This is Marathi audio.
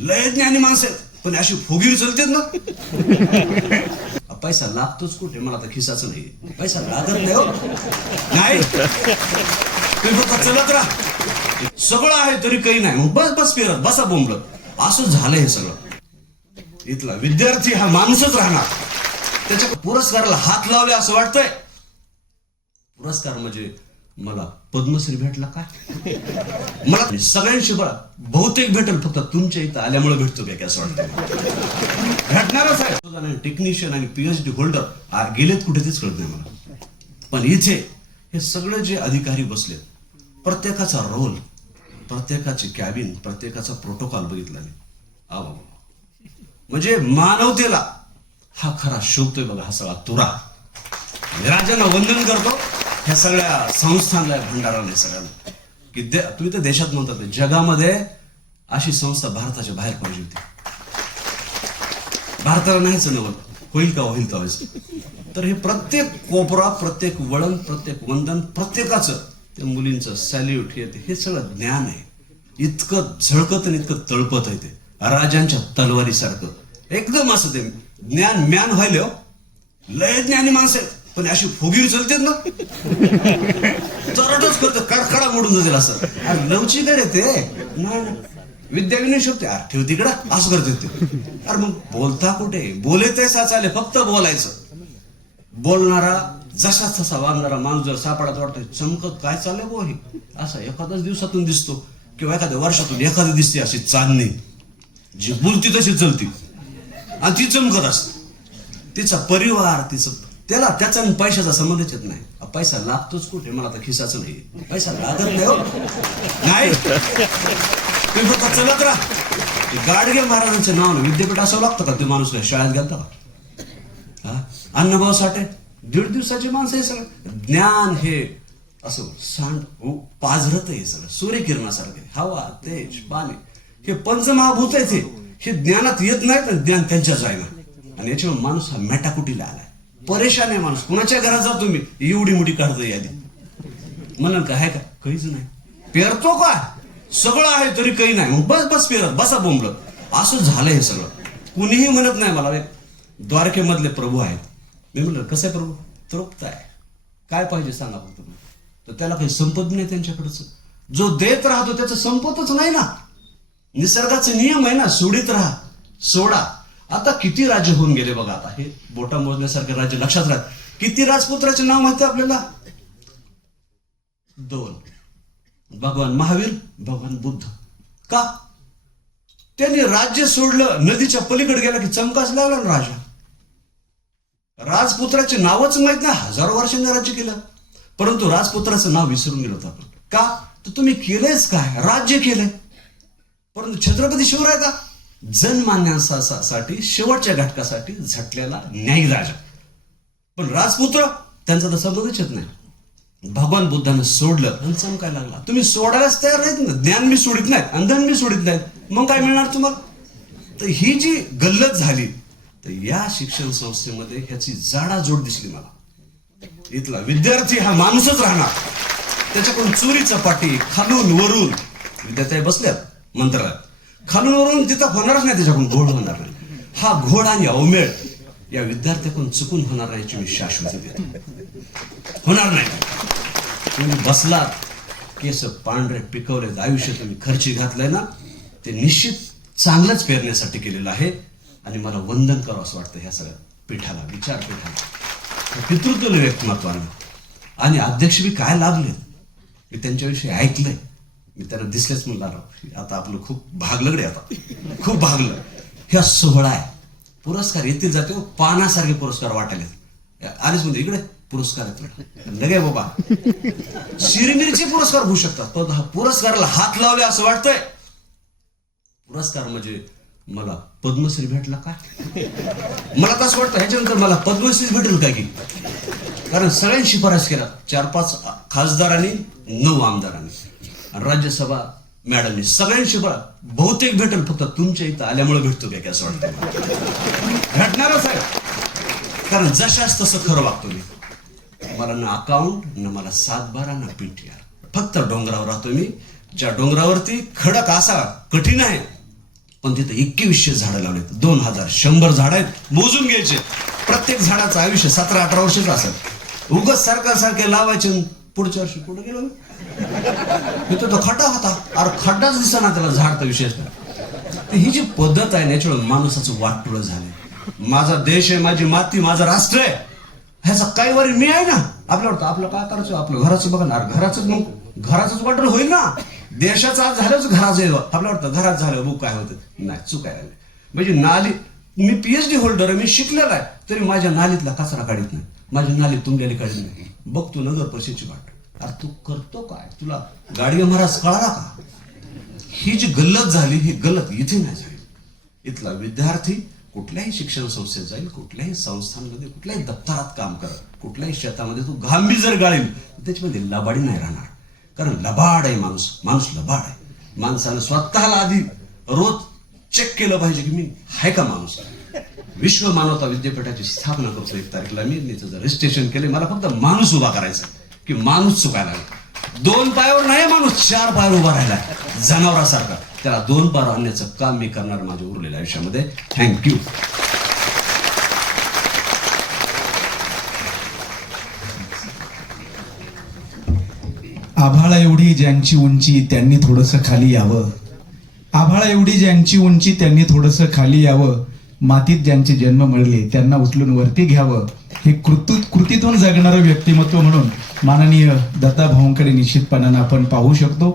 लय ज्ञानी माणसं आहेत, पण अशी फुगीर चलतेत ना. पैसा लागतोच कुठे, मला तर खिसाच नाही. पैसा लागत नाही हो. नाही तुम्ही फक्त चलत राहा, सगळं आहे तरी काही नाही. मग बस बस फिरत बसा बोंबलत. असं झालं हे सगळं. इथला विद्यार्थी हा माणूसच राहणार. त्याच्या पुरस्काराला हात लावले असं वाटतंय. पुरस्कार म्हणजे मला पद्मश्री भेटला काय? मला सगळ्यांशी बघा बहुतेक भेटेल, फक्त तुमच्या इथं आल्यामुळे भेटतो काय असं वाटतं. भेटणारच आहे. टेक्निशियन आणि पीएचडी होल्डर गेलेत कुठे तेच कळत नाही मला. पण इथे हे सगळे जे अधिकारी बसलेत, प्रत्येकाचा रोल, प्रत्येकाची कॅबिन, प्रत्येकाचा प्रोटोकॉल बघितला मी. म्हणजे मानवतेला हा खरा शोभतोय बघा हा सगळा तुरा. राजांना वंदन करतो ह्या सगळ्या संस्थांना, भंडाराने, सगळ्यांना की तुम्ही तर देशात म्हणतात, जगामध्ये अशी संस्था भारताच्या बाहेर पाहिजे होती. भारताला नाहीच नवल होईल का होईल का व्हायचं. तर हे प्रत्येक कोपरा, प्रत्येक वळण, प्रत्येक वंदन, प्रत्येकाचं त्या मुलींचं सॅल्यूट, हे सगळं ज्ञान आहे. इतकं झळकत आणि इतकं तळपत आहे ते राजांच्या तलवारीसारखं. एकदम असं ते ज्ञान म्यान व्हायला. लय ज्ञानी माणसं आहेत, पण अशी फुगीर चलतेत ना. चरटच करत, कडकडा मोडून जातील असं. अरे लवचिक रे ते. नाही विद्या विनय शोधते, अरे ठेव तिकडं असं करते ते. अरे मग बोलता कुठे, बोलायचंय चाले, फक्त बोलायचं. बोलणारा जसा तसा वागणारा माणूस जर सापडत वाटतोय, चमकत काय चाललंय बो हे, असा एखाद्याच दिवसातून दिसतो किंवा एखाद्या वर्षातून एखादी दिसते अशी चांदणी, जी बोलती तशी चलती आणि ती चमकत असते. तिचा परिवार, त्याला त्याचा पैशाचा संबंधच येत नाही. पैसा लागतोच कुठे, मला तर खिसाच नाही. पैसा लागत नाही हो. नाही तुम्ही फक्त चलत राहा. गाडगे महाराजांच्या नावानं विद्यापीठ असावं लागतं का? ते माणूस काय शाळेत घालता का? अण्णाभाऊ साठे 1.5 दिवसाची माणसं. हे सगळं ज्ञान हे असं पाझरत आहे सगळं, सूर्यकिरणासारखे. हवा, तेज, पाणी, हे पंचमहाभूत आहे. हे ज्ञानात येत नाही, तर ज्ञान त्यांच्याच आहे ना. आणि याच्यामुळे माणूस हा मेटाकुटीला आलाय. परेशान आहे माणूस. कुणाच्या घरात जा तुम्ही, एवढी मोठी काढतो यादी. म्हणाल का, आहे का? काहीच नाही. पेरतो का? सगळं आहे तरी काही नाही. मग बस बस फिरत बसा बोंबलत. असं झालंय हे सगळं. कुणीही म्हणत नाही मला द्वारकेमधले प्रभू आहेत. मी म्हणलं कसं आहे प्रभू? तृप्त आहे. काय पाहिजे सांगा फक्त. तर त्याला काही संपत नाही त्यांच्याकडचं. जो देत राहतो त्याचं संपतच नाही ना. निसर्गाचे नियम आहे ना, सोडीत राहा, सोडा. आता किती राज्य होऊन गेले बघा. आता हे बोटा मोजण्यासारखे राज्य लक्षात राहत. किती राजपुत्राचे नाव माहिती आपल्याला? 2. भगवान महावीर, भगवान बुद्ध. का? त्यांनी राज्य सोडलं, नदीच्या पलीकडे गेला की चमकाच लागला ना राजा. राजपुत्राचे नावच माहित नाही. हजारो वर्षांनी राज्य केलं, परंतु राजपुत्राचं नाव विसरून गेलो आपण. का? तर तुम्ही केलंयच काय? राज्य केलंय. परंतु छत्रपती शिवराय का? जनमान्यांसाठी शेवटच्या घटकासाठी झटलेला न्यायी राजा. पण राजपुत्र त्यांचा तर संबंधच येत नाही. भगवान बुद्धानं सोडलं आणि चमकायला लागला. तुम्ही सोडायलाच तयार नाहीत ना. ज्ञान मी सोडित नाहीत, अंधन मी सोडित नाहीत, मग काय मिळणार तुम्हाला? तर ही जी गल्लत झाली, तर या शिक्षण संस्थेमध्ये ह्याची जाडाजोड दिसली मला. इथला विद्यार्थी हा माणूसच राहणार. त्याच्याकडून चोरी चपाटी, खालून वरून विद्यार्थी बसल्यात मंत्रालयात, खालून वरून तिथं होणारच नाही. त्याच्याकडून घोड होणार नाही. हा घोड आणि अवमेळ या विद्यार्थ्याकडून चुकून होणार नाही याची मी शाश्वती देतो. होणार नाही. तुम्ही बसलात, केस पांढरे पिकवलेत, आयुष्य तुम्ही खर्ची घातलंय ना, ते निश्चित चांगलंच पेरण्यासाठी केलेलं आहे. आणि मला वंदन करावं असं वाटतं ह्या सगळ्या पीठाला, विचारपीठाला, पितृत्व व्यक्तिमत्वानं. आणि अध्यक्ष बी काय लाभले, मी त्यांच्याविषयी ऐकलंय. मी त्यांना दिसलेच म्हणलं, आता आपलं खूप भागलं कडे, आता खूप भागलं. ह्या सोहळा आहे, पुरस्कार येते जाते, पानासारखे पुरस्कार वाटायला आलेच म्हणजे इकडे पुरस्कार लगे बाबा. शिरीमिरीचे पुरस्कार होऊ शकतात, पण हा पुरस्काराला हात लावले असं वाटतंय. पुरस्कार म्हणजे मला पद्मश्री भेटला काय? मला तसं वाटतं ह्याच्यानंतर मला पद्मश्री भेटेल काय की. कारण सगळ्यांनी शिफारस केला, 4-5 खासदारांनी, 9 आमदारांनी, राज्यसभा मॅडमनी, सगळ्यांनी शिफारस. बहुतेक भेटेल, फक्त तुमच्या इथं आल्यामुळे भेटतो काय असं वाटतं. भेटणारच आहे, कारण जशाच तसं खरं वागतो मी. मला ना अकाउंट, ना मला 7/12, ना PTR. फक्त डोंगरावर राहतो मी, ज्या डोंगरावरती खडक असा कठीण आहे, पण तिथे 2100 झाडं लावलेत. 2000 100 झाडं आहेत, मोजून घ्यायचे. प्रत्येक झाडाचं आयुष्य 17-18 वर्षाचं असेल. उगाच सारखे लावायचे आणि पुढच्या वर्षी कुठं गेलो तिथं तो खड्डा होता. अरे खड्डाच दिसा ना त्याला, झाड तर विशेष नाही. ही जी पद्धत आहे नॅचरल, माणसाचं वाटोळं झालंय. माझा देश आहे, माझी माती, माझं राष्ट्र आहे, ह्याचा काही वारी मी आहे ना. आपल्याला वाटतं आपलं काय करायचं, आपलं घराचं बघा ना. घराचंच वाटोळं होईल ना. देशाचं आज झालंच घराचं आहे. आपल्याला वाटतं घरात झालं बुक काय होतं, नाही, चुकायला लागले. म्हणजे नाली, मी PhD होल्डर आहे, मी शिकलेला आहे, तरी माझ्या नालीतला कचरा काढत नाही, माझ्या नालीत तुंबलेली काढत नाही. बघतो नगर परिषदेची वाट. अरे तू करतो काय, तुला गाडगे महाराज कळाला का? ही जी गल्लत झाली, ही गल्लत इथे नाही झाली. इथला विद्यार्थी कुठल्याही शिक्षण संस्थेत जाईल, कुठल्याही संस्थांमध्ये, कुठल्याही दप्तरात काम करत, कुठल्याही शेतामध्ये तू घांबी जर गाळील, त्याच्यामध्ये लबाडी नाही राहणार. कारण लबाड आहे माणूस लबाड आहे. माणसानं स्वतःला आधी रोज चेक केलं पाहिजे की मी आहे का माणूस. विश्व मानवता विद्यापीठाची स्थापना करतो 1 तारखेला मी. त्याचं रजिस्ट्रेशन केले. मला फक्त माणूस उभा करायचा की माणूस चुकायला लागला. 2 पायावर नाही माणूस, 4 पायावर उभा राहिला जनावरासारखा. त्याला 2 पायावर आणण्याचं काम मी करणार माझ्या उरलेल्या आयुष्यामध्ये. थँक्यू. आभाळा एवढी ज्यांची उंची त्यांनी थोडंसं खाली यावं. आभाळा एवढी ज्यांची उंची त्यांनी थोडंसं खाली यावं. मातीत ज्यांचे जन्म मिळले त्यांना उचलून वरती घ्यावं. हे कृतीतून जगणारं व्यक्तिमत्व म्हणून माननीय दत्ता भाऊंकडे निश्चितपणानं आपण पाहू शकतो.